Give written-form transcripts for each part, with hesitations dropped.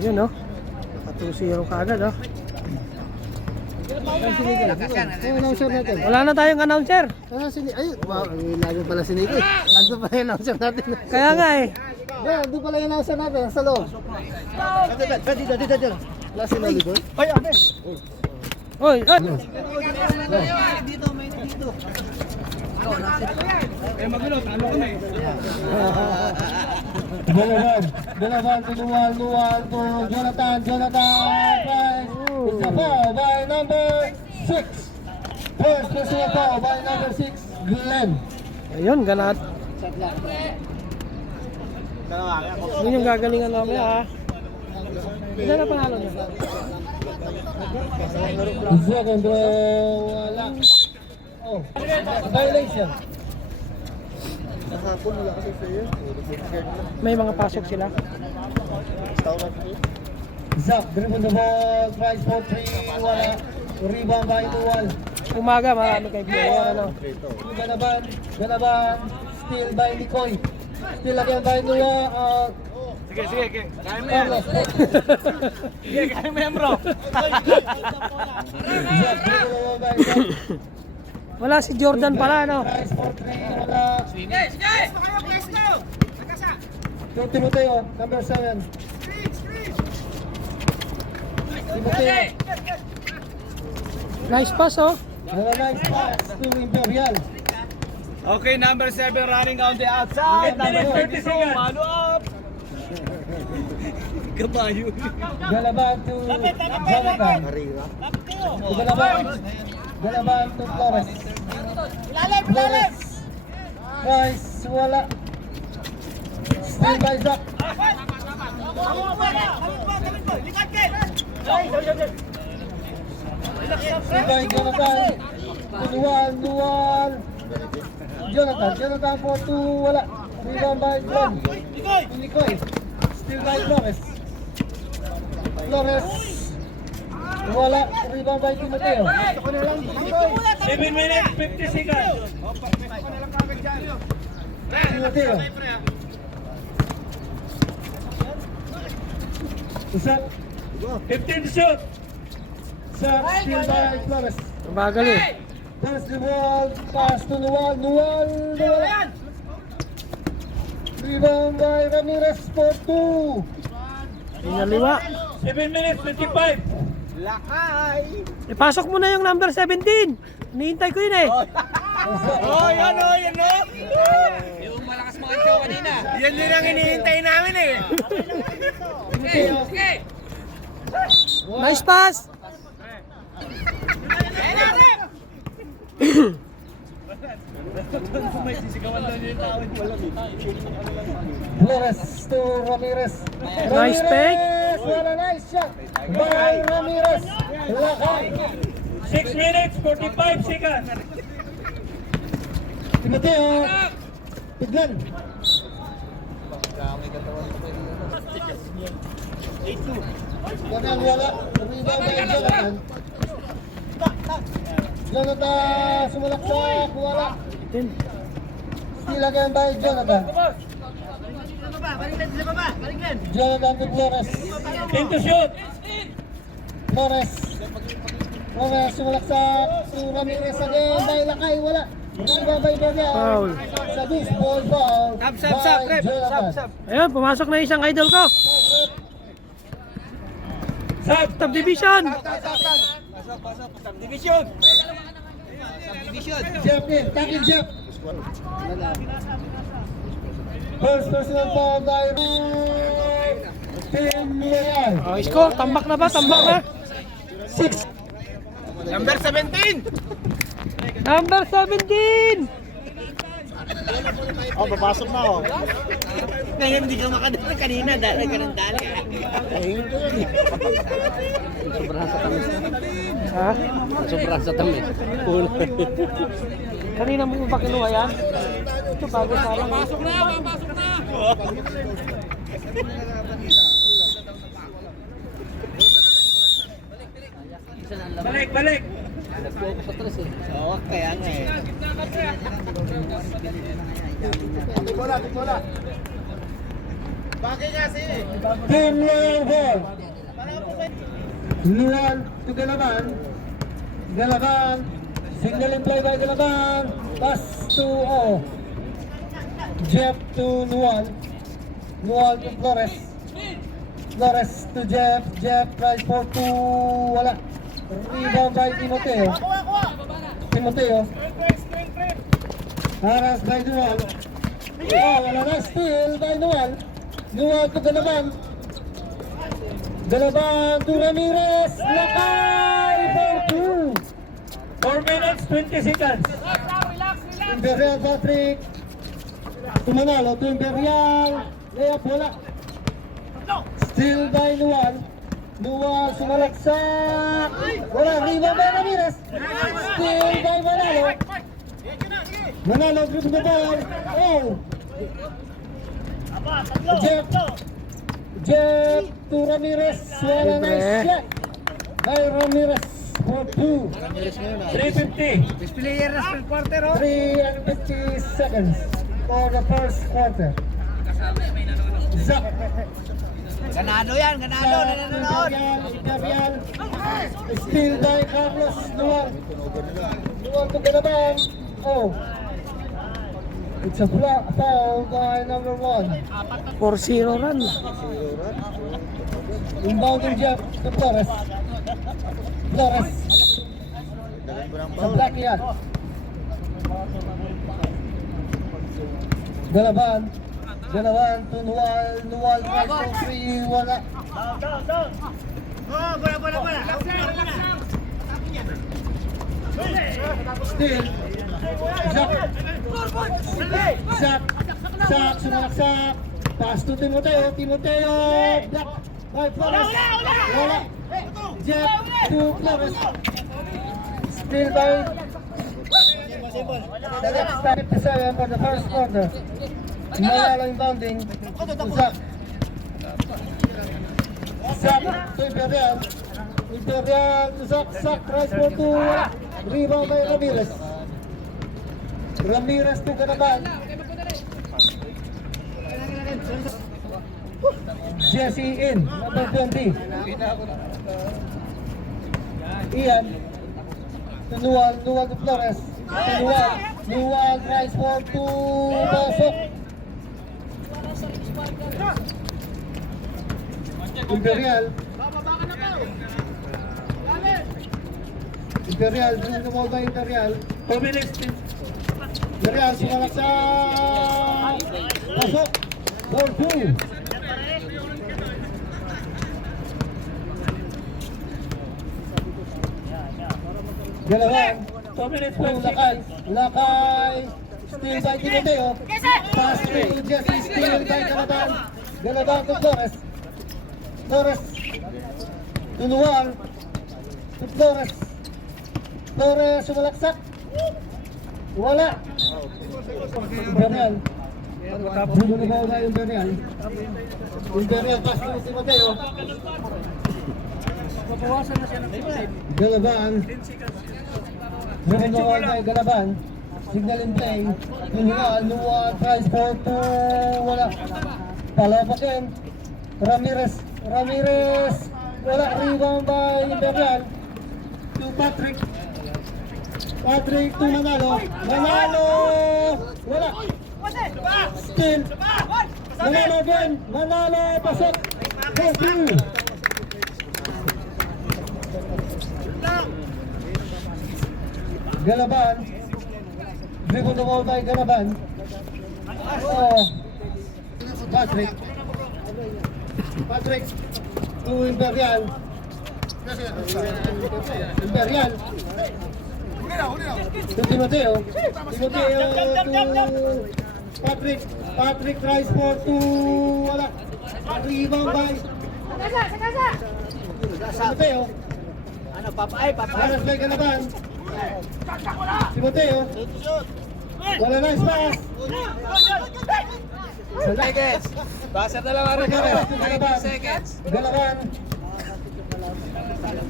Ayun, no? Naka 2-0 kaagad, oh. Wala na tayong announcer. Ayun, lago pala si Nico. Ando pala yung announcer natin. Kaya nga eh. Ando pala yung announcer natin, sa loob. Dito. Wala si Nico. Ay, ate. Oy, ay. Dito, may dito. Magulo, talo kami. Dalawan to Luwal to Jonathan. It's a foul by number 6. First personal foul by number 6, Glenn. Ayun, ganat. Yun yung gagalingan namin, ha. Hindi na pangalan niya. Second, wala. Oh, violation. May mga pasok sila. Zap, dribble the ball, tries for 3, wala. Rebound by Luwal. Umaga, marami kay player, ano. Ganaban, steal by Nicoy. Steal again by Luwal. Sige. Kaya mo yan. Sige, kaya mo yan, bro. Zap, dribble the ball by Zap. Wala si Jordan pala, ano. Tries for 3, wala. Timoteo, number 7. Timoteo. Nice pass, oh. Have a nice pass to Imperial. Okay, number 7 running down the outside. Number 32, Manu up. Kabayo. Galaban to Jonathan. Galaban to Flores. Flores. Nice, wala. Still by Zach. Still by Jonathan. Luwal. Jonathan for 2, wala. Rebound by Glenn. Nicoy. Still by Flores. Wala. Rebound by Timoteo. 7 minutes, 50 seconds. Timoteo. Usap. 15 to shoot. Usap. Still by Flores. Mabagal, eh. Pass the ball. Pass to Luwal. Wala. Rebound by Ramirez for 2. Pinaliwa. 7 minutes, 55. Ipasok mo na yung number 17. Hinihintay ko yun, eh. Yan o. Yung malakas mga show kanina. Yan din ang hinihintay namin eh. Okay. Nice pass. Flores to Ramirez. Nice fake. What a nice shot by Ramirez. Lakay. 6 minutes, 45 seconds. Timoteo. Tignan. Wala. Rebound by Jonathan. Sumalaksak. Wala. Still again by Jonathan. Jonathan to Flores. 10 to shoot. Flores, sumalaksak. Si Ramirez again by Lakay. Wala. Rebound by Bernal. Foul. Sa this ball foul by Jonathan. Ayun, pumasok na isang idol ko. Top division. Division. Jeff din, tackle Jeff. First personal foul by Team Real. Oh, score. Tambak na ba? Tambak na. 6. Number 17. Number 17. Oh, papasok na oh. Ngayon hindi ka makadala kanina. Dala ka ng dala. Sobrang sa tamis na. Ha? Sobrang sa tamis. Kanina mo ba kinuha yan? Ito bago sa alam. Pasok na. Balik. Nag-focus sa tres eh. Oo, kaya nga eh. Bola. Team Loyal 4. Luan to Galaban. Galaban. Signal in play by Galaban. Pass to Jeff to Luan. Luan to Flores. Flores to Jeff. Jeff tries for 2. Wala. Rebound by Timoteo. Timoteo. Haras by Luan. Wala na. Steal by Luan. Luan to Galaban. Galaban to Ramirez. Lakay for 2. 4 minutes, 20 seconds. Imperial Patrick. Tumanalo to Imperial. Layup wala. Still by Luan. Luan sumalaksak. Wala. Rebound by Ramirez. Still by Manalo. Manalo grip the ball. Jeff to Ramirez. Wala na shot. By Ramirez for 2. 3:50. Player na spell quarter, oh. 3:50 seconds for the first quarter. Zach. Ganado yan, ganado. Nanonood. Imperial. Still by Carlos Luan. Luan to Galaban. It's a foul by number 1. 4-0 run. Inbounding jump to Flores. Flores. Sa black yan. Galaban. Galaban to Nual. Nual tries for 3. Wala. Still. Zach. Zach. Sumalaksak. Pass to Timoteo. Timoteo. Black by Flores. Wala. Jeff to Flores. Still by the next 57 for the first quarter. Malala inbounding to Zach. Zach to Imperial. Imperial to Zach. Zach tries for 2. Rebound by Ramirez. Ramirez to Ganaban. Jesse in, number 20. Ian to Nual. Nual to Flores. To Nual. Nual tries for 2. Pasok. Imperial. Imperial, bring the ball by Imperial. 2 minutes. Imperial, sumalaksak. Pasok. 4-2. Galawan. 2 minutes. Lakay. Lakay. Still by Timoteo. Pass to Jesse. Still by Galaban. Galaban to Flores. Flores. To Nual. To Flores. Flores sumalaksak. Wala. Imperial. Bumulabaw na yung Imperial. Imperial pass to Timoteo. Galaban. Bumulabaw na yung Galaban. Signal in play. Nual. Nual tries for 2. Wala. Palapakin. Ramirez. Ramirez. Wala. Rebound by Imperial. To Patrick. Patrick to Manalo. Manalo. Wala. Still. Manalo again. Manalo. Pasok. 4-2. Galaban. Dribble the ball by Galaban. Patrick. Patrick to Imperial. Imperial. To Timoteo. Timoteo to Patrick. Patrick tries for 2. Wala. Rebound by Timoteo. Ano, papay. Paras by Galaban. Timoteo. Wala na pass. Seconds. Basa na lang ang Galaban. 19 seconds. Galaban.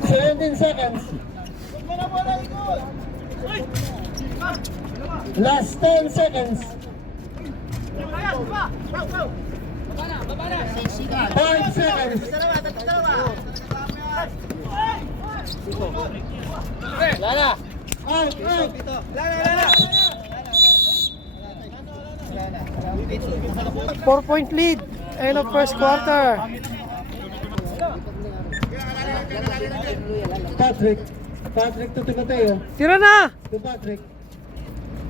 17 seconds. Last 10 seconds. 5 seconds. Lala! Out, out. Lala! 4-point lead. End of first quarter. Patrick to Timoteo. Tira na! To Patrick.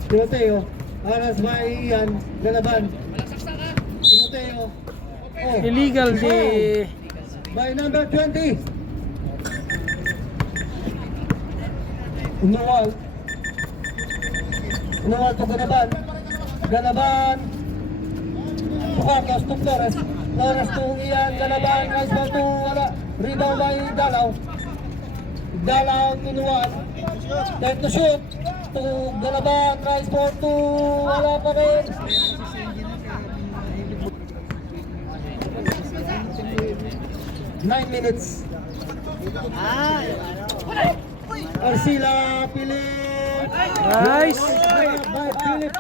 Timoteo. Aras by Ian. Galaban. Timoteo. Oh. Illegal di... By number 20. Nuwal. Nuwal to Galaban. Galaban. To Carlos to Flores. Flores to Ian. Galaban. Nice ball to wala. Rebound by Dalaw. Dalaw to Nuwal. Time to shoot. To Galaban. Nice ball to wala pa rin. Nine minutes. Arcila, Philip. Nice! By Philip.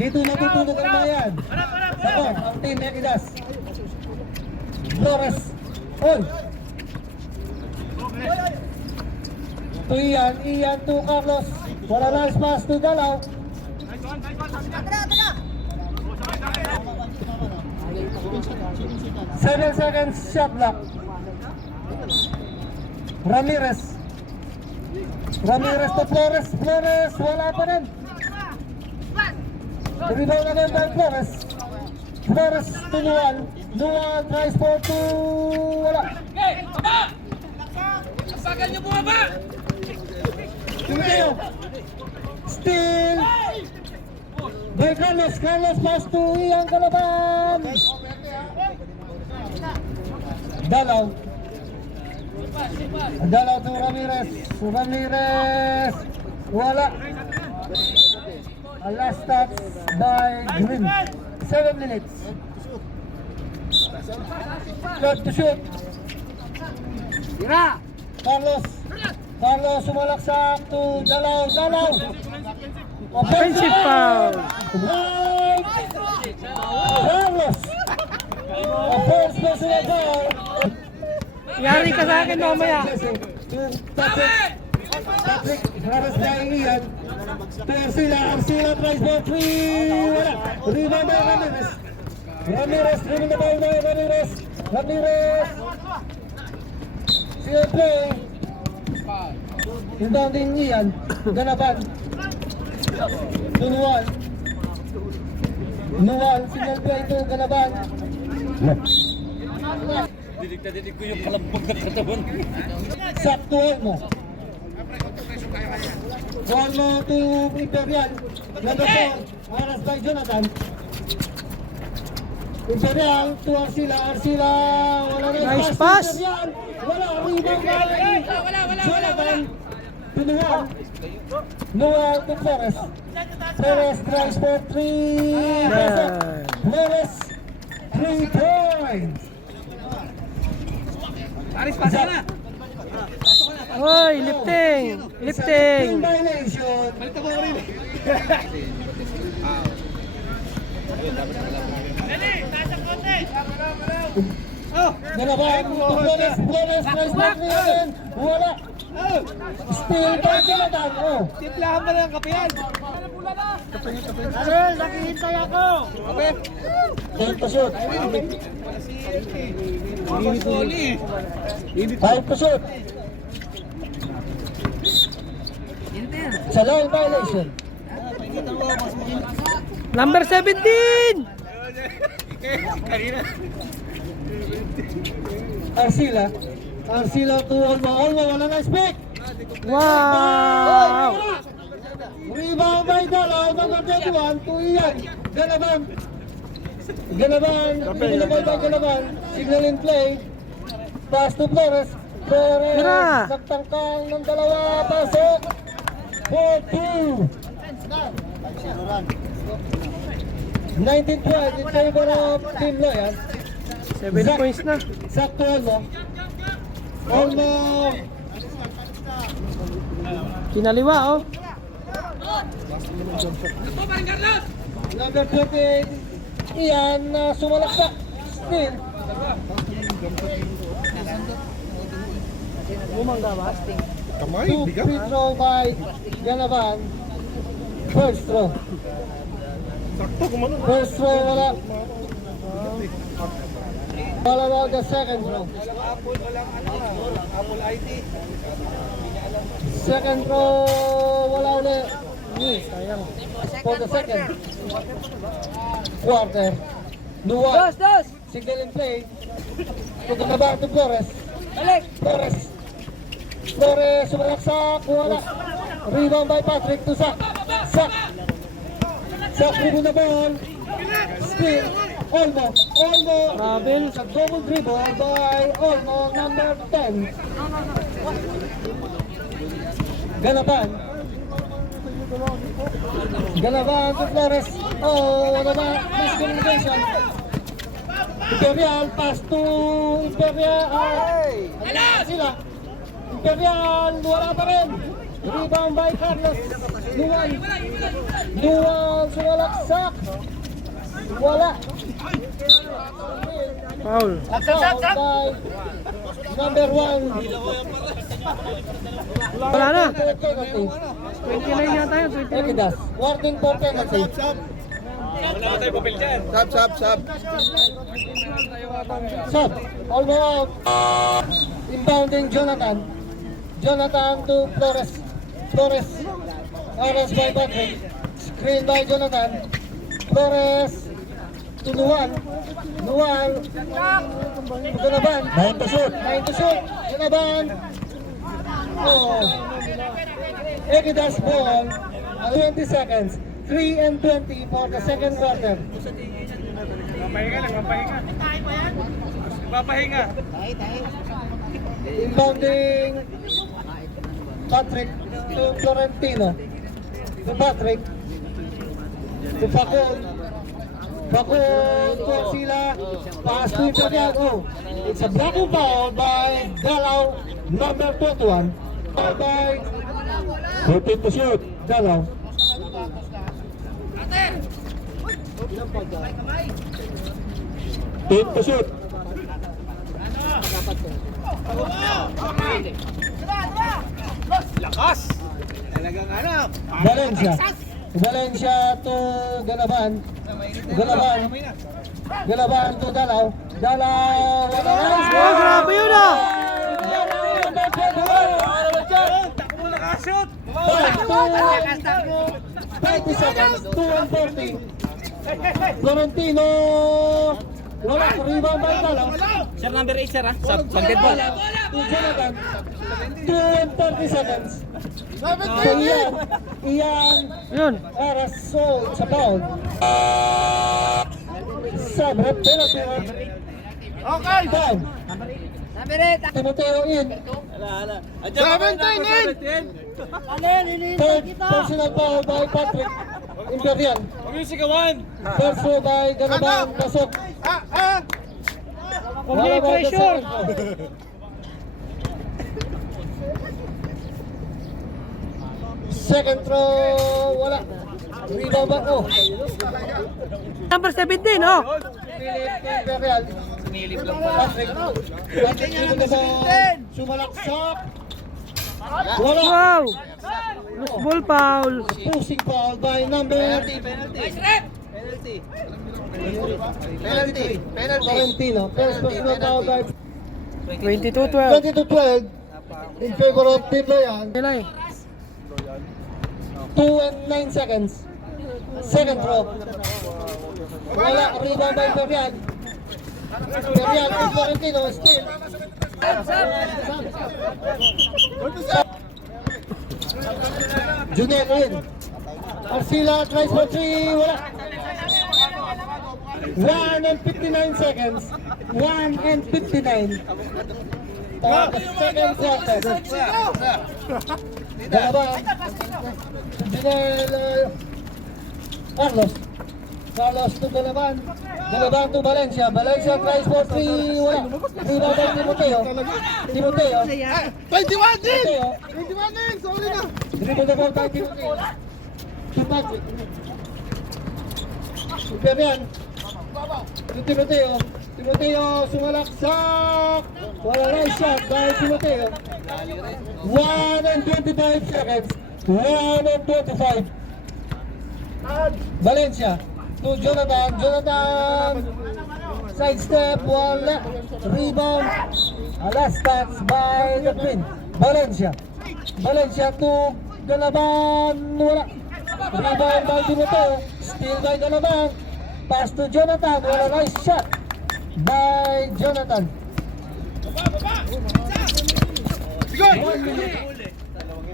Dito natutulog ang bayan. Sako, ang team Equidas. Flores. On. To Ian. Ian to Carlos. Wala nice pass to Dalaw. 7 seconds shot clock. Ramirez. Ramirez to Flores. Flores, wala pa rin. Rebound again by Flores. Flores to Nual. Nual tries for two. Wala. Okay, baba! Apagan niyo bumaba! Timoteo. Still. By Carlos. Carlos pass to Ian Galaban. Dalaw. Dalaw to Ramirez. Ramirez. Wala. A last touch by Green. 7 minutes. Clock to shoot. Tira! Carlos. Carlos sumalaksak to Dalaw. Dalaw. Offensive foul. Right. Carlos. A first personal foul. Yari ka sa akin mamaya. Patrick Harris dahil Ian. To Arcila. Arcila tries for three. Wala. Rebound by Ramirez. Ramirez. Rebound by Ramirez. Ramirez. Still play. Rebound din Ian. Ganaban. To Nuwal. Nuwal. Single play to Ganaban. Dinig na dinig ko yung kalambog na katawan. Sack to Olmo. Olmo to Imperial. Number 4. Aras by Jonathan. Imperial to Arcila. Arcila. Wala na. Nice pass. Imperial. Wala. Rebound by Jonathan. To Nuwal. Nuwal to Flores. Flores tries for three. Flores. 3 points. Aris, pasa na! Hoy, lifting! Lifting! Team violation. Balik ako rin! Ganaban. Flores. Flores tries for three again. Wala. Still by Jonathan. Oh. Timplahan mo na ng kape yan! Sir, nakihintay ako! Kape! Time to shoot. Soli! Time to shoot. Sa line violation. Number 17! Kanina! Arcila. Arcila to Olmo. Olmo, wala na spike. Wow! Rebound by Dalaw. Number 21 to Ian. Ganaban. Ganaban. Rebound by Ganaban. Signal in play. Pass to Flores. Flores. Tira. Nagtangkang ng dalawa. Pasok. 4-2. 19-12 in favor of Team Loyan. 7 points na. Sakto Olmo. Olmo. Kinaliwa, oh. Number 28. Ian sumalaksak. Still. Bumangga ba? Two free throw by Ganaban. First throw. First throw wala. All about the second throw. Second throw wala ulit. Sayang. For the second quarter. Nuwan. Dos! Signal in play. To Ganaban to Flores. Balik! Flores sumalaksak. Wala. Rebound by Patrick to Zach. Zach dribble the ball. Still. Olmo. Travel. Sa double dribble by Olmo, number 10. Ganaban to Flores. Oh, ano ba? Miscommunication. Imperial, pass to Imperial. Ano sila? Imperial, wala pa rin. Rebound by Carlos. Nuwan, sumalaksak. Wala. Foul. Foul by number 1. Wala na. Penalty. 29 yata yun. 29. Ekidas. Warning for penalty. Sub. Olmo out. Inbounding Jonathan. Jonathan to Flores. Aras by Patrick. Screen by Jonathan. Flores to Nuwan. Ganaban. 9 to shoot. Ganaban. Oh. Ekidas ball. 20 seconds. 3 and 20 for the second quarter. Papahinga. Inbounding Patrick to Florentino. To Patrick. To Facon to Sila. Pass to Imperial. Oh, it's a blocking foul by Dalaw, number 21. By 14 to shoot. Dalaw. Team to shoot. Lakas! Talagang ano? Valencia to Ganaban to Dalaw. Oh, grabe yun ah! Takbo nakashoot! 20 seconds, 2 and 40. Florentino, wala, rebound by Dalaw. Sir, number 8, sir, ha? Sanded ball. To Jonathan, 2 and 30 seconds. So Ian, Yun. Aras, so it's a foul. Sabre, penalty. Okay! Foul. Timoteo in. 17 in! Third personal foul by Patrick Imperial. Huwag yung sigawan! First foul by Ganaban, pasok. Huwag niya i-pressure. Second throw, wala. Rebound back, oh. Number 17, oh. Philip Imperial. Patrick. Patrick Ganaban, sumalaksak. Wala. Wow. Loose ball foul. Pushing foul by number Florentino. First personal foul by 22-12. 20-12 in favor of Team Loyal. Nilay. 2 and 9 seconds. Second throw. Wala. Rebound by Imperial. Imperial to Florentino. Still. Junior in. Arcila tries for 3. Wala. 1 and 59 seconds. 1 and 59. Second quarter. Ganaban. Junior Carlos to Ganaban. Ganaban to Valencia. Valencia tries for 3. Wala. Rebound by Timoteo. 21 din! Timoteo. 21 din! Sorry na! Dribble the ball by Timoteo. To Patrick. Imperial. to Timoteo. Timoteo sumalaksak. Wala nice shot by Timoteo. 1 and 25 seconds. 1 and 25. Valencia to Jonathan. Jonathan sidestep, wala. Rebound. Last touch by the Queen. Valencia. Valencia to Galaban, wala. Rebound by Timoteo. Steal by Galaban. Pass to Jonathan, wala. Nice shot by Jonathan. 1 minute.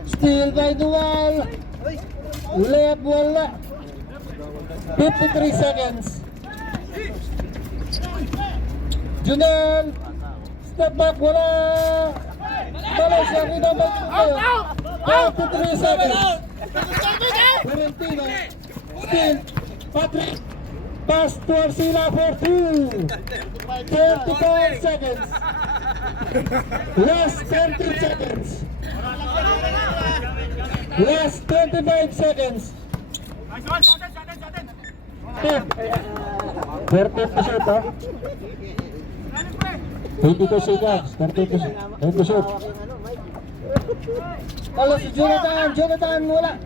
Steal by Dual. Layup, wala. 53 seconds. Junel, step back, wala. Valencia, rebound by Timoteo. 53 seconds. Florentino, still, Patrick, pass to Arcila for 2. 35 seconds. Last 30 seconds. Last 25 seconds. Perfect to shoot, ha? 22 seconds. Perfect to shoot. Kalau si Jonathan, Jonathan wala.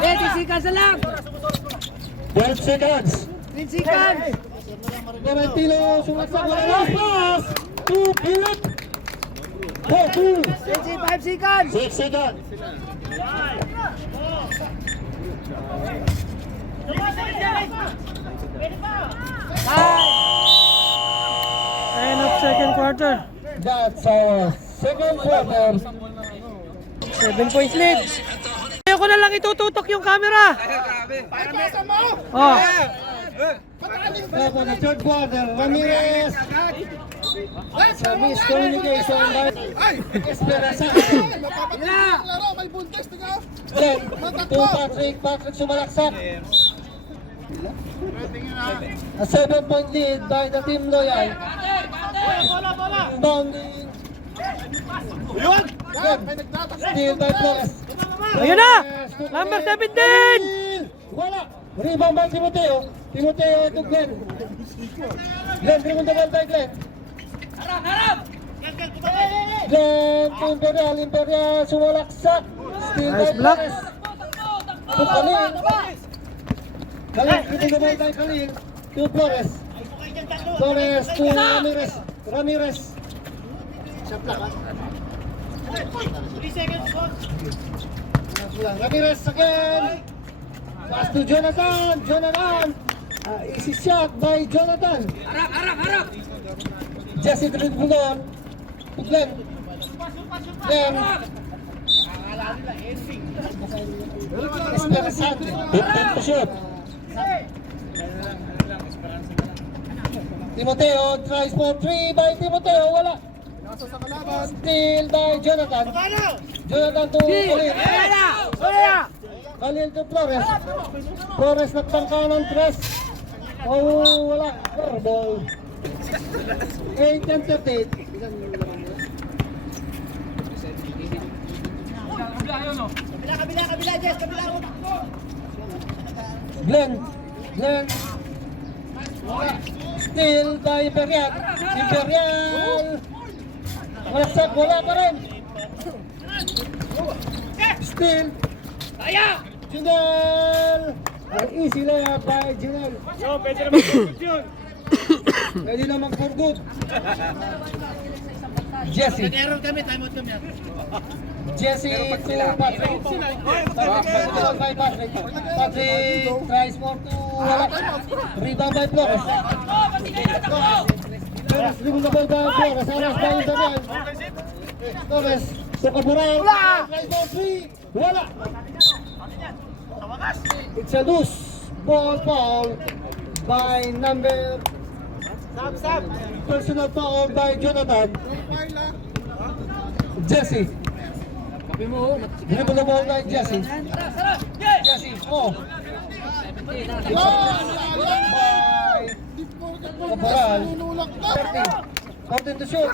20 seconds na lang. 12 seconds. 10 seconds. Florentino, sumaksak wala. Last pass. 2 Philip. 4-2. 5 seconds. 6 seconds. End of second quarter. That's our second quarter. 7 points lead. Ayoko na lang itututok yung camera. Oh. Now for the third quarter, Ramirez. Sa miscommunication by Esperanza. Then, to Patrick. Patrick sumalaksak. A 7-point lead by the Team Loyal. Bounding. Steal by Flores. Ayun na! Number 17! Wala! Rebound by Timoteo. Timoteo to Glenn. Glenn, rebound the ball by Glenn. Glenn to Imperial. Imperial sumalaksak. Steal by Nice block. Flores. To Khalil. Khalil, hitting the ball by Khalil. To Flores. Flores to Ramirez. Ramirez. Ramirez again. Pass to Jonathan. Jonathan. Easy shot by Jonathan. Jesse dribble on. To Glenn. Glenn. Esperanza. 15 to shoot. Timoteo tries for 3 by Timoteo. Wala. Steal by Jonathan. Jonathan to Khalil. Khalil to Flores. Flores nagtangka ng press. Oh, wala. Ball. 8 and 38. Glenn. Glenn. Steal by Imperial. Imperial. Malaksak, wala pa rin. Steal. Junel. Ang easy layup by Junel. Pwede na mag-forgood. Jesse. Jesse to Patrick. Patrick by Patrick. Patrick tries for 2. Wala. Rebound by Flores. Flores dribble the ball by Flores. Aras by Imperial. Flores. To Cabural. Tries for 3. Wala. It's a loose ball foul by number. Personal foul by Jonathan. Jesse. Dribble the ball by Jesse. Jesse. Oh. By Cabural. 14 to shoot.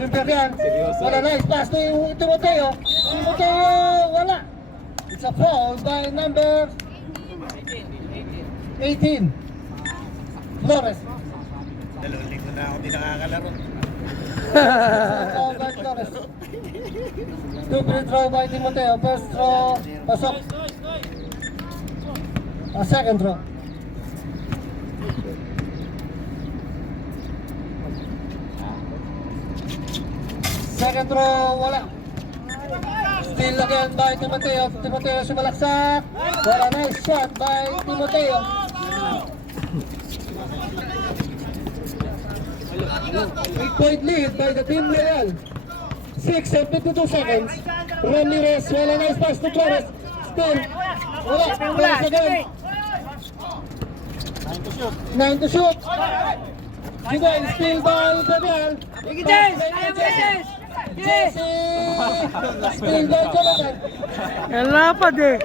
Imperial. Wala, nice pass to Timoteo. Timoteo. Wala. It's a foul by number 18. Flores. Dalawang linggo na ako di nakakalaro. Throw by Flores. Two free throw by Timoteo. First throw, pasok. Second throw. Second throw, wala. Still again by Timoteo. Timoteo sumalaksak. Wala, nice shot by Timoteo. Eight-point lead by the Team Real. 6 and 52 seconds. Ramirez, wala, nice pass to Flores. Still, wala. Flores again. 9 to shoot. Gigoy, still by Real. Jesse! Still by Jonathan. Yan lapad eh.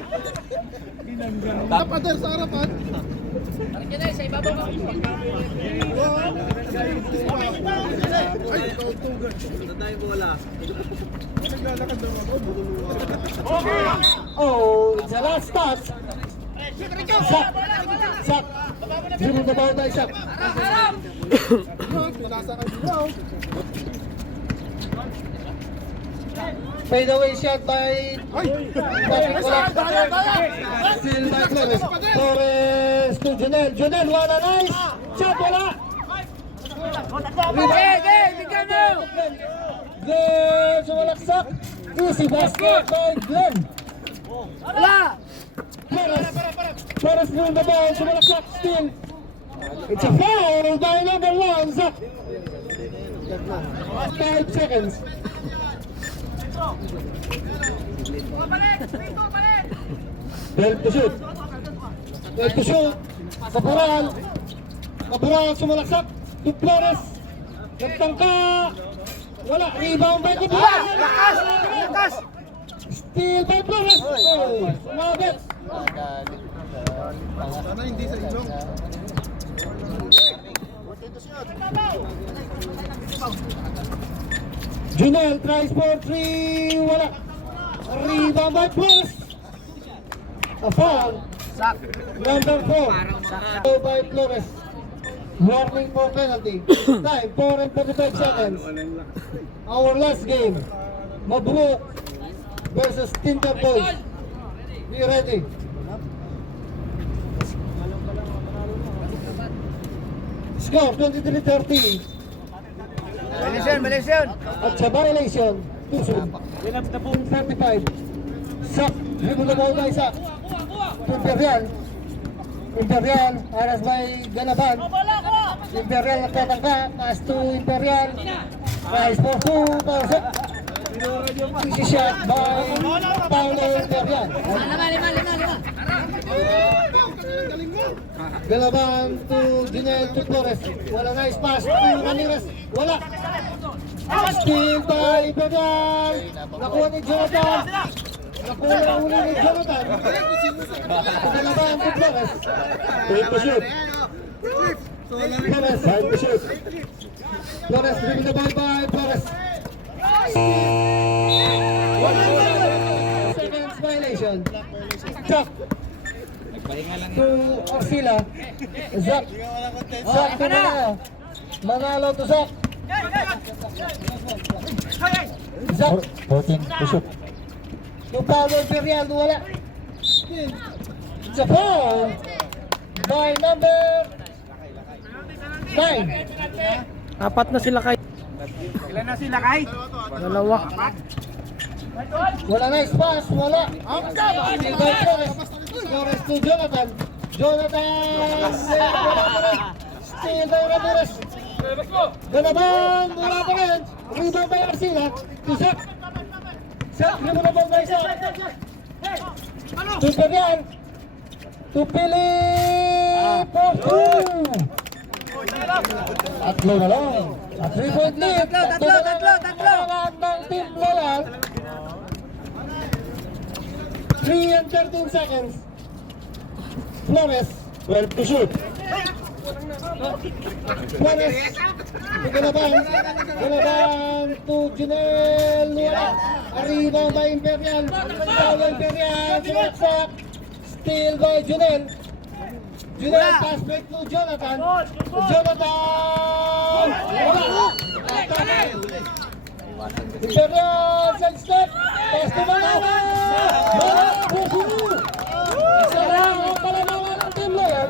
Oh, it's the last touch. Zach. Zach. Dribble the ball by Zach. Fade away shot by Patrick Colak. Still by Flores. Flores to Jonel. Jonel, wala, nice. Shot, wala. Glenn, sumalaksak. Easy basket by Glenn. Flores doing the ball, sumalaksak still. It's a foul by number 1, Zach. 5 seconds. 12 to shoot. 12 to shoot. Kapural. Kapural sumalaksak. To Flores. Nagtangka. Wala. Rebound by Kapural. Lakas. Steal by Flores. Oh, sumabit. Sana hindi sa ilong. Junel tries for 3. Wala. Rebound by Flores. A foul. Number 4. Foul by Flores. Warning for penalty. Time 4 and 45 seconds. Our last game. Mabruk versus Tinker Boys. Be ready. Score 23-30. Malaysian. At sa violation, Tusun. 35. Sak, dribble the ball by Sak. Imperial. Imperial, aras by Ganaban. Imperial nagtatangka, pass to Imperial. Nice for 2, Pausak. Easy shot by Paulo Imperial. Ganaban to Ginel to Flores. Wala, nice pass to Ramirez. Wala. Steal by Imperial. Nakuha ni Jonathan. Nakuha ang uli ni Jonathan. Ganaban to Flores. 8 to shoot. Flores, 5 to shoot. Flores, dribble the ball by Flores. 1 seconds violation. Chuck. To Arcila. Zach. Zach to Manalo. Manalo to Zach. Zach. 14 to shoot. To Paulo Imperial. Wala. It's a foul by number 9. Apat na sila kay. Ilan na sila kay? Dalawa. Wala, nice pass. Wala. Steal by Flores. Flores to Jonathan. Jonathan. Steal by Ramirez. Ganaban. Wala pa rin. Rebound by Arcila. To Zach. Zach. Rebound by Zach. To Perian. To Philip. For 2. Tatlo na lang. A 3-point lead. Tatlo. Ng Team Loyal. 3 and 13 seconds. Flores. 12 to shoot. Flores. To Ganaban. Ganaban to Junel. Wala. A rebound by Imperial. Paulo Imperial. Sinaksak. Steal by Junel. Junel, pass break to Jonathan. Jonathan! Imperial, side step. Pass to Manalo. Manalo, puso. Sarang ang kalamangan ng team Loyal.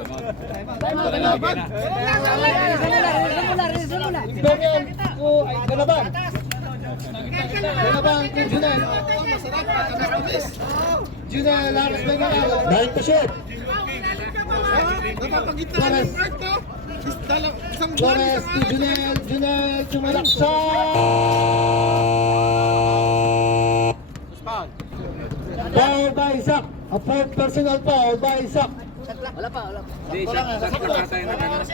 Imperial to Ganaban. Ganaban to Junel. Junel, lakas by Manalo. Dahil to shoot. Flores. Flores to Junel. Junel tumalaksa. Foul by Isaac. A fourth personal foul by Isaac. Hindi, shot na tayo na gano'n.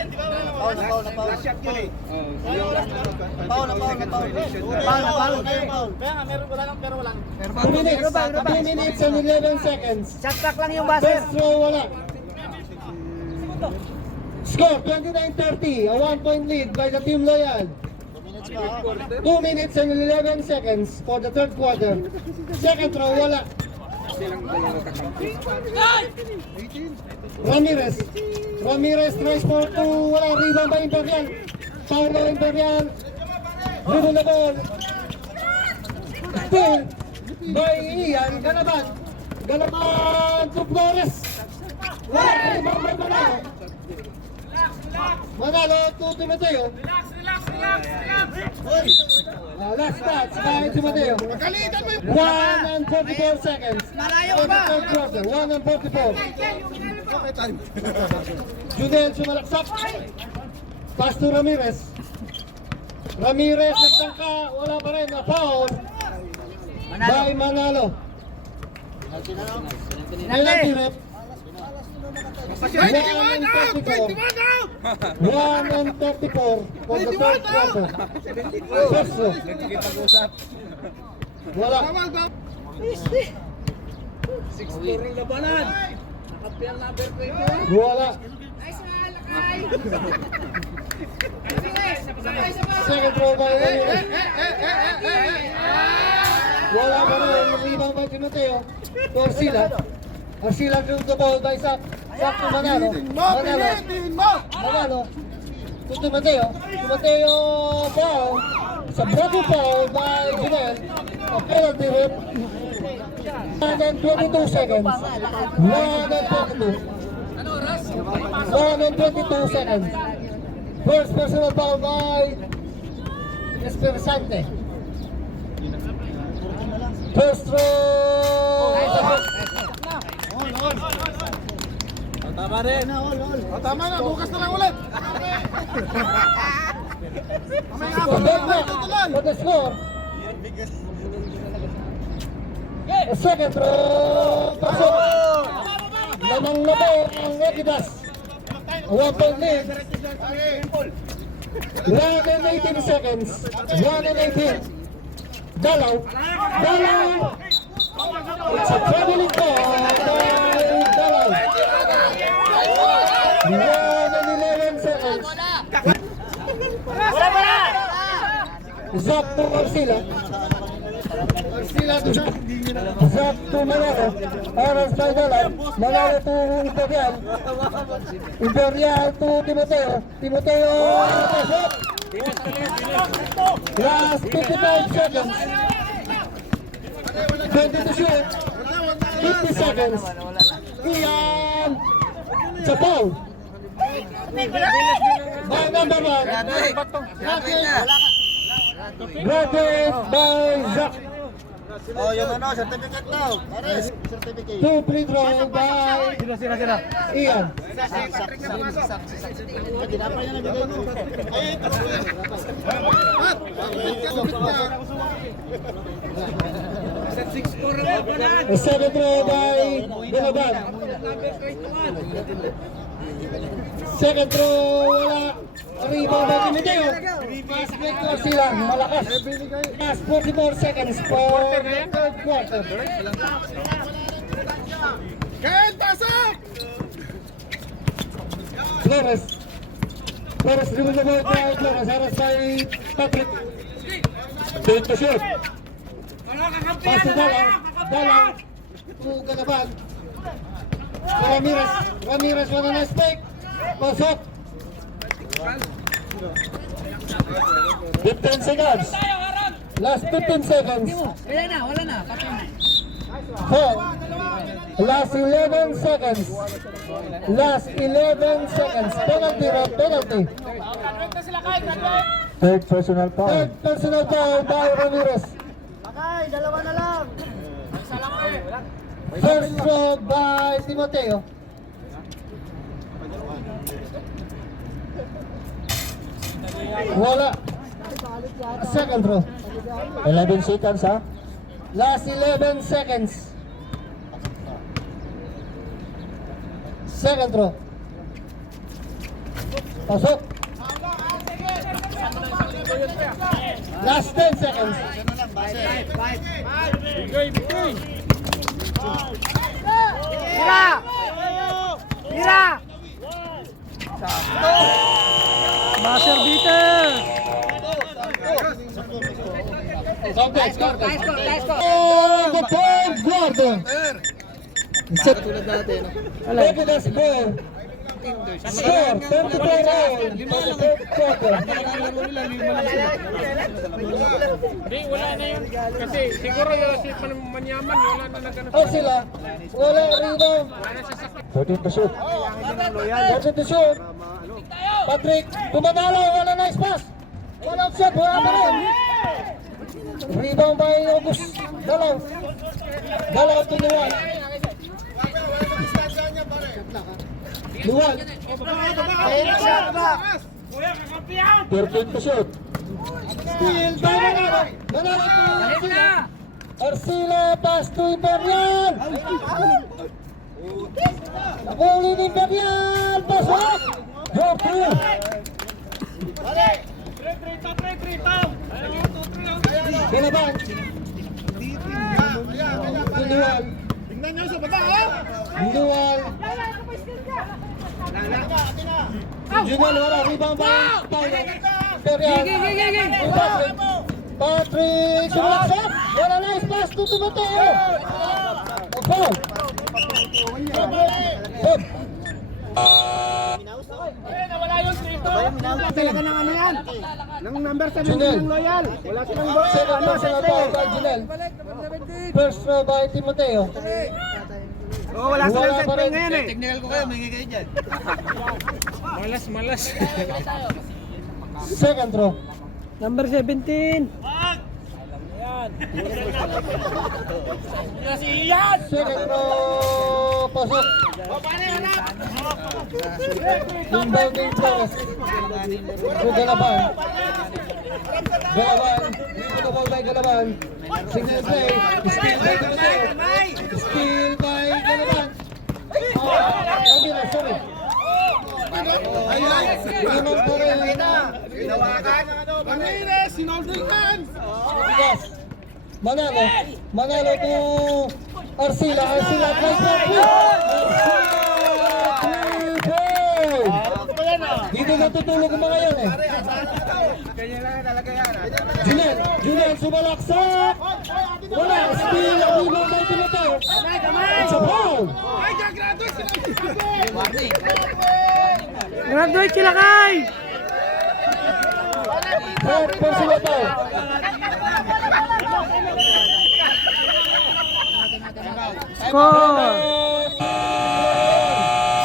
Two minutes and 11 seconds. Shot clock lang yung buzzer. Best throw, wala. Score, 29-30. A 1-point lead by the Team Loyal. 2 minutes and 11 seconds for the third quarter. Second throw, wala. Silang dalawa kakampi. Ramirez. Ramirez tries for two. Wala. Rebound by Imperial. Foul by Imperial. Dribble the ball. Still by Ian. Ganaban. Ganaban to Flores. Wala. Rebound by Manalo. Manalo to Timoteo. Last touch by Timoteo. 1 and 44 seconds. For the third quarter. 1 and 44. Junel sumalaksak. Pass to Ramirez. Ramirez nagtangka. Wala pa rin. Na-foul by Manalo. Penalty rep. 1 and 34. 1 and 34 for the third quarter. First row. Wala. 6-4 ang labanan. Nakapial number 20. Wala. Second throw by Ramirez. Wala pa rin. Rebound by Timoteo. For Sila. Sila to the ball by Zach. Zach to Manalo. Manalo. Manalo. To Timoteo. Timoteo foul. It's a broken foul by Junel. A penalty hit. 1 and 22 seconds. 1 and 22. 1 and 22 seconds. First personal foul by Espersante. First throw. Tama rin. Tama na, bukas na lang ulit. For the score. A second throw. Pasok. Lamang-labo ang Egidas. A 1-point lead. 1 and 18 seconds. 1 and 18. Dalaw. Dalaw. It's a traveling ball by Dalaw. 1 and 11 seconds. Zap to Arcila. Arcila to Zap to Manalo. Aras by Dalaw. Manalo to Imperial. Imperial to Timoteo. Timoteo. Last 55 seconds. 20 to shoot. 50 seconds. Ian. It's a foul. By number 1. Graduate by Zach. Oh, yung ano, certificate daw. Pare, certificate. Two free throw by Ian. Ginapay niya na bigay mo. A second throw by Ganaban. Second throw, wala. Rebound by Timoteo. Pass break to sila. Malakas. Last 44 seconds for the third quarter. Ken, pasok! Flores. Flores dribble the ball by Flores. Harus by Patrick. Take the shoot. Pass to Dalang. Dalang to Ganaban. Ramirez. Ramirez, one on a spike. Pasok. 15 seconds. Last 15 seconds. Wala na. Patay na. 4. Last 11 seconds. Last 11 seconds. Penalty, Rob. Penalty. Third personal foul. Third personal foul by Ramirez. Bakay, dalawa na lang. First throw by Timoteo. Wala. Second throw. 11 seconds, ha? Last 11 seconds. Second throw. Pasok. Last 10 seconds. Tira! Buzzer beater! Oh, the third quarter. Look at the score. Score, 34 all for the third quarter. Hindi, wala na yun. Kasi siguro yung si Manyaman, wala na nagano. Oh, sila. Wala rebound. 14 to shoot. 14 to shoot. Patrick, tumatalo. Wala na pass. Wala shot. Wala pa rin. Rebound by August. Dalaw. Dalaw to Luwan. Luwan. 13 to shoot. Steal by Manalo. Manalo to Arcila. Arcila pass to Imperial. Nakuli ni Imperial. Pasok. Drop through. Binaban. Luwan. Tingnan nyo sa baba, ha? Luwan. Junal, wala. Rebound by Paulo. Imperial. Patrick. Sumalaksak. Wala na. Pass to Timoteo. Foul. Foul. Talaga ng ano yan? Ng number 7 Junel. ng Loyal. Wala silang Second personal foul by Junel. First throw by Timoteo. Oh, wala silang Wala set pa play rin. ngayon eh. Technical ko kayo, may kayo dyan. Malas. Second throw. Number 17. Second throw. Pasok. Inbounding Flores. To Galaban. Galaban. Dito ball by Galaban. Signal play. Steal by Timoteo. Steal by Galaban. Sorry. Rebound pa rin. Ramirez, sinolding hands! Yes. Manalo to Arcila. Arcila tries for three. Dito natutulog ang mga yan eh. Junel sumalaksak. Wala. Steal. Rebound by Timoteo. It's a foul. Graduate sila kay! Third personal foul. Score!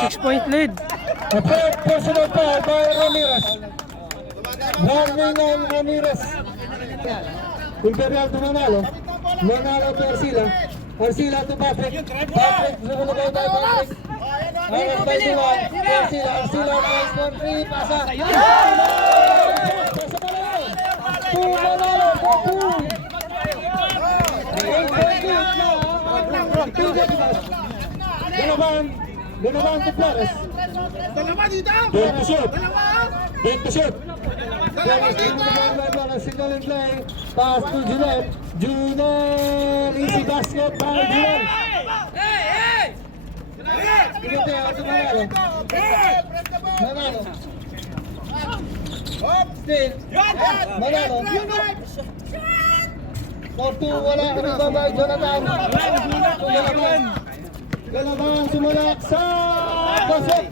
6-point lead. A third personal foul by Ramirez. Warning on Ramirez. Imperial to Manalo. Manalo to Arcila. Arcila to Patrick. Patrick, sumunod by Patrick. Aras by Duwan. Arcila. Arcila tries for three. Pasa. Pasa Manalo. To Manalo. For two. Ganaban to Flores. Dalawa dito! Going to shoot. Dalawa! Going to shoot. Signal in play. Pass to Junel. Junel. Easy basket by Junel. Timoteo to Manalo. Manalo. Still. Manalo. For two, wala. Rebound by Jonathan. To Galaban. Galaban sumalak sa pasok.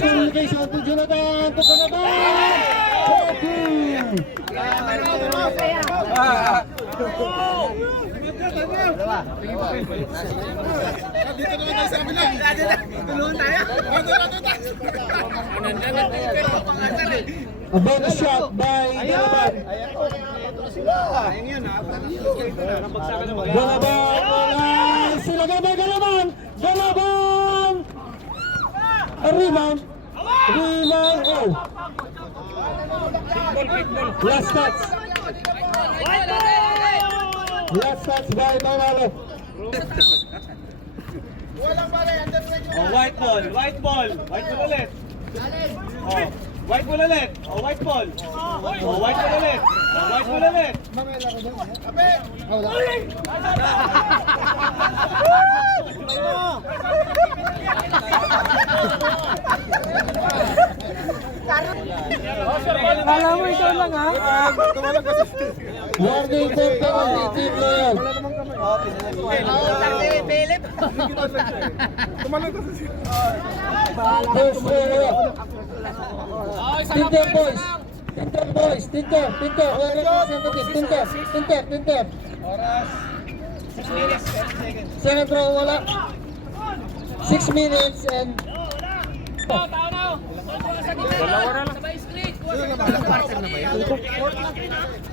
Communication to Jonathan. To Jonathan. A bonus shot by Galaban. Galaban! Sila Galaban! Galaban! A rebound. Rebound. Oh. Last touch. Last touch by Manalo. Oh, white ball ulit. Oh, white ball ulit. Oh, white ball. Oh, white ball ulit. Oh, white ball ulit. Kala mo ikaw lang ha? Warning for penalty team Loyal. First row. Tinter boys. Tinter boys. Tinter. Where representative? Tinter. Second row wala. 6 minutes and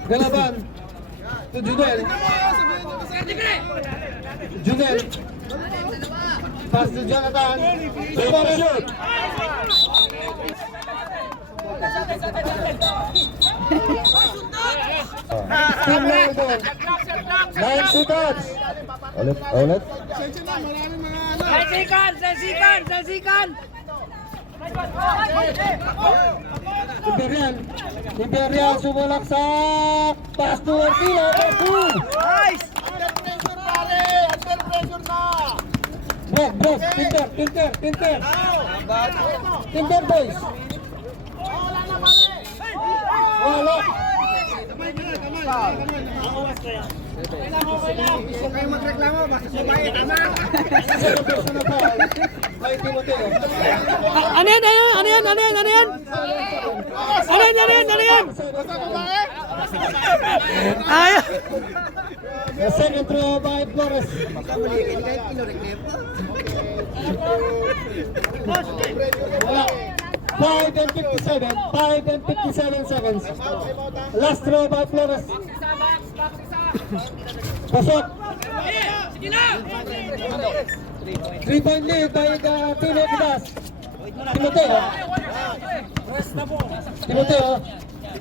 Galaban to Junel. Pass to Jonathan. Super shoot. Team London. 9 seconds. Ulit. Salsikan! Imperial sumalaksak. Pass to Ortila. Nice! Block. Tinter boys. Wala. Kayo magreklamo, basta sumayin, tama? Second personal foul by Timoteo. Ano yan? Ayaw! The second throw by Flores. Wala. 5 and 57 seconds. Last throw by Flores. Pasok. 3-point lead by Tino Pidas. Timoteo.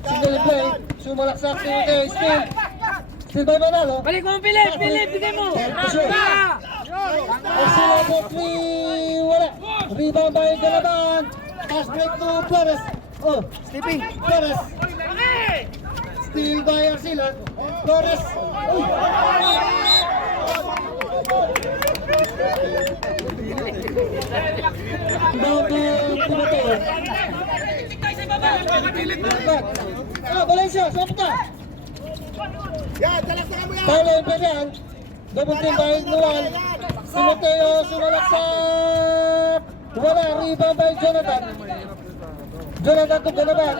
Single play. Sumalaksak Timoteo. Still by Manalo. Balik mo, Philip! Bigay mo! Sila po 3. Wala. Rebound by Galaban. Pass break to Flores. Oh, sleeping. Flores. Steal by Arcila. Flores. Uy. Down to Timoteo. Valencia, saan ka? Paulo Imperial. Double team by Noel. Timoteo sumalaksak. Wala, rebound by Jonathan. Jonathan to Galaban.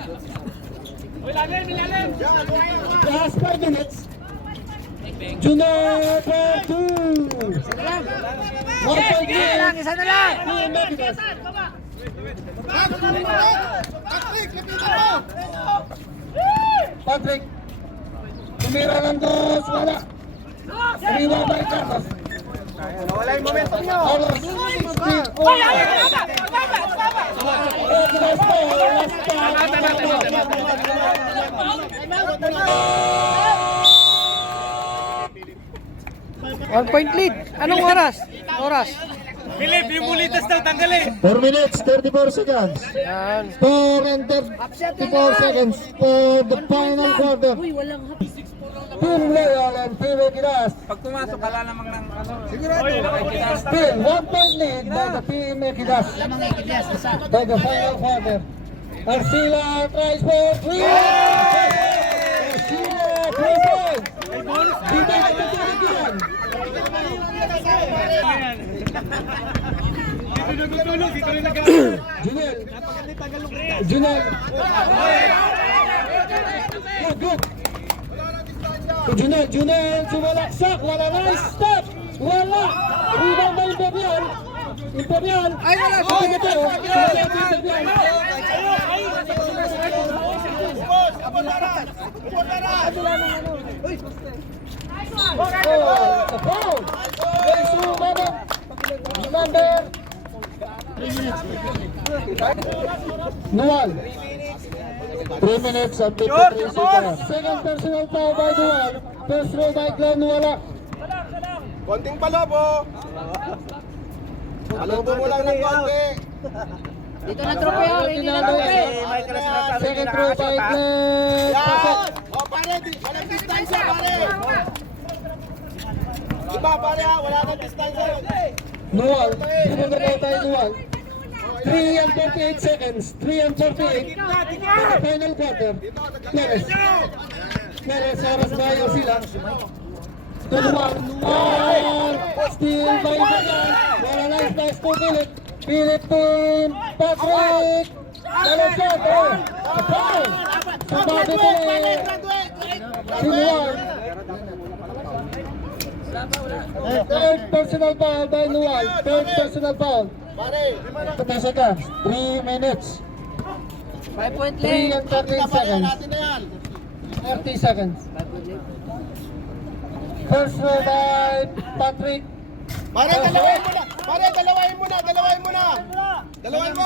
Last 5 minutes. Jonathan 2. Isa na lang! Patrick. Tumira ng dos. Wala. Rebound by Carlos. Wala yung momentum nyo. Carlos. One point lead. Anong oras? Philip, yung bulitas daw tanggalin. 4 minutes, 34 seconds. Yan. 4 and 34 seconds for the final quarter. Team Loyal and Team Equidas. Pag pumasok, kala lamang ng ano. Still 1 point lead by the Team Equidas. By the final quarter. Arcila tries for 3. Arcila tries for. Dito na ito Dito nagtutulog, dito rin nag- Junel. Junel. Good. Junel, sumalaksak, wala na, stop! Wala! Rebound ba Imperial? Imperial! Ay, wala! Tumateo! Nual. 3 minutes and 53 seconds. Second personal foul by Nual. First row by Glenn Wala. Konting palobo. Palobo mo lang ng konti. Dito na tropeo, hindi na tropeo. Second row by Glenn. Pasok. O pare, walang distansya pare. Diba pare ha, wala nang distansya. Nual. Sumunod na tayo Nual. 3 and 48 seconds. 3 and 48. Final quarter. Flores. Flores, oras tayo sila. Tulungan. Still by Imperial. Wala nice pass to Philip. Philippine Patrick. Dalawang shot. Foul. Sababi ko si Nual. Third personal foul by Nual. Third personal foul. Pagkasa ka, 3 minutes. 5 point 3 lane. and 13 seconds. Natin na yan. 30 seconds. First row by Patrick. Pare, dalawain mo na. Pare, dalawain mo na. Dalawain mo na. Dalawain mo.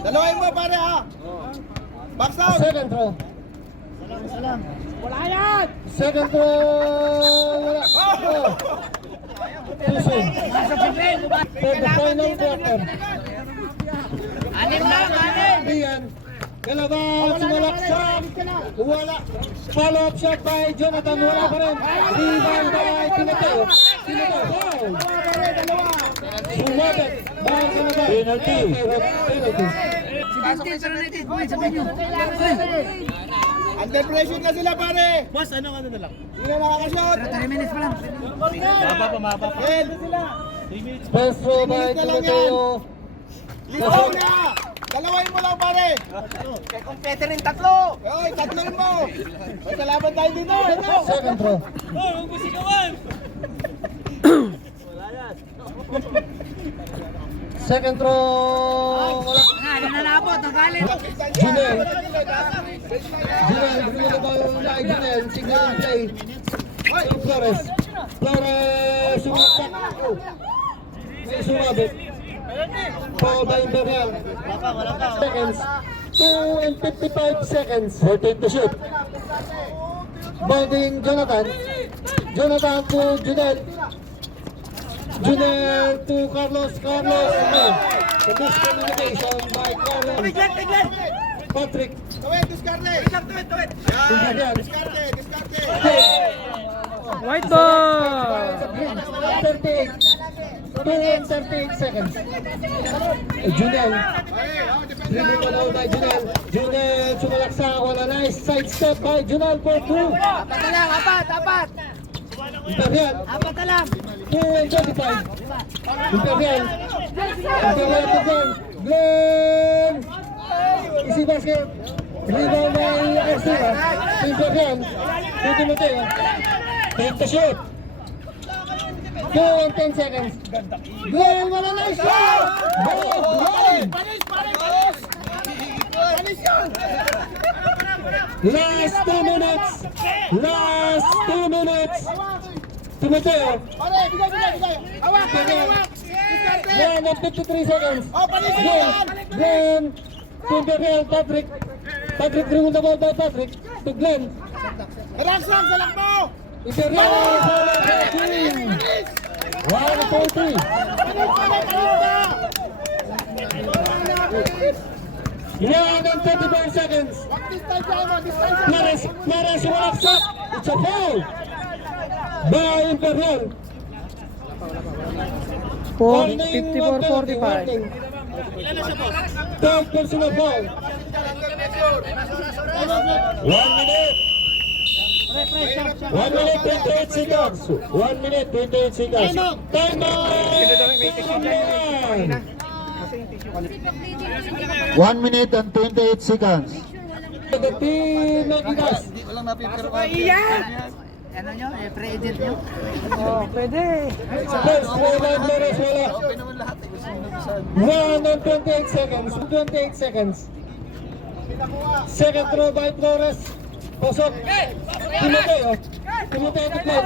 Dalawain mo pare ha. Box out. Second row. Wala yan! Second row. Wala. Oh. Too soon. For the final quarter. Anim lang, anim! Ian. Kalabaw, sumalaksak. Wala. Follow-up shot by Jonathan. Wala pa rin. Rebound by Tinateo. Tinateo. Foul. Sumabit. By Tinateo. Penalty. Penalty. Under pressure na sila pare. Boss, ano na lang? Hindi na nakakashot. 3 minutes pa lang. Mababa. Ken, First row by Tinateo. lisaw na. Dalawain mo lang pare. Kaya kung pwede rin tatlo! Oy, tatlong mo. May kalaban tayo dito. Second row. Second row. Wala. Ano na napot, ang galit! Junel. Junel, bumili ba yung line Junel? Signal and play. Flores. Flores, sumaksak. May sumabit. Foul by Imperial. Seconds. 2 and 55 seconds. 14 to shoot. Balding Jonathan. Jonathan to Junel. Junel to Carlos. Carlos. No. The miscommunication by Carlos. Patrick. Tawid, diskarte. Imperial. Diskarte. White ball! 38. 2 and 38 seconds. Junel. Dribble pa daw by Junel. Junel sumalaksak. Wala nice side step by Junel for 2. Apat na lang, apat! Imperial. Apat na lang! 2 and 25. Imperial. Imperial to Glenn. Glenn. Easy basket. Rebound by Arcila. Imperial. To Timoteo. Take the shot. 2 and 10 seconds. Glenn, wala na shot! Go, Glenn! Last 2 minutes. Last 2 minutes. Timoteo. Pare, bigay. Hawak, hawak. Diskarte. 1 and 53 seconds. Oh, panis Glenn. yan. Glenn. To Imperial, Patrick. Patrick bringing the ball by Patrick. To Glenn. Raksak, salak mo. Imperial. 1-4-3. One and 34 seconds. Flores, walaksak. It's a foul by Imperial. 54-45. Third personal foul. 1 minute. 1 minute 28 seconds. 1 minute 28 seconds. Time out! 1 minute and 28 seconds. The team Megigas. Ano nyo? Pre-agent nyo? Oh, pwede. First, Roland Flores, wala. 1 and 28 seconds. 28 seconds. Second throw by Flores. Pasok. Timoteo. Timoteo to play.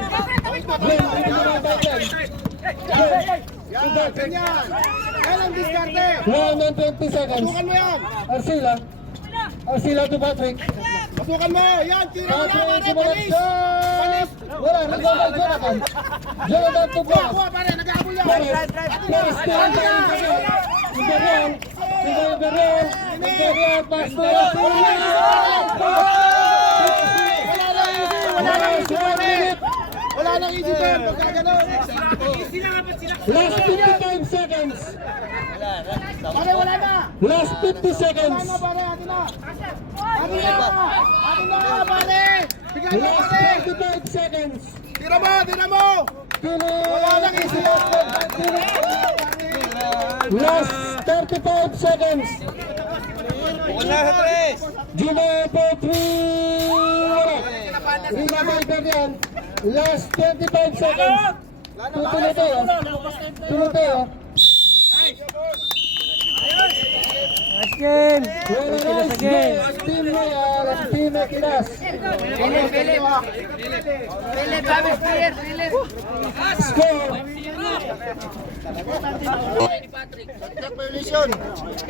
Glenn, hindi naman by Glenn. Yan, ganyan. Yan ang diskarte. 1 and 20 seconds. Pasukan mo yan. Arcila. Arcila to Patrick. Pasukan mo. Yan, tira mo na. Patrick, Pare, simulat palis. shot! Wala, nag-go by Jonathan. Jonathan to Kuha, Flores. pare. Nag-aabol yan. Flores. Flores to Imperial. Imperial. Imperial. Pass to Wala nang easy turn. Pagka gano'n. Last 55 seconds. Pare, wala na. Last 50 seconds. Wala na, pare. Atin na. Atin na. Atin na, pare. Bigyan mo, Last pare. 25 seconds. Tira mo, tira mo. Wala nang easy turn. Last 35 seconds. Wala sa tres. Gino for 3. Wala. Rina by Berian. Last 25 seconds. Tunoteo. Tunoteo. Askin. Wala nice game. Team Royal at Team Equinas. Pilit, Babis, clear, pilit. Score. Violation.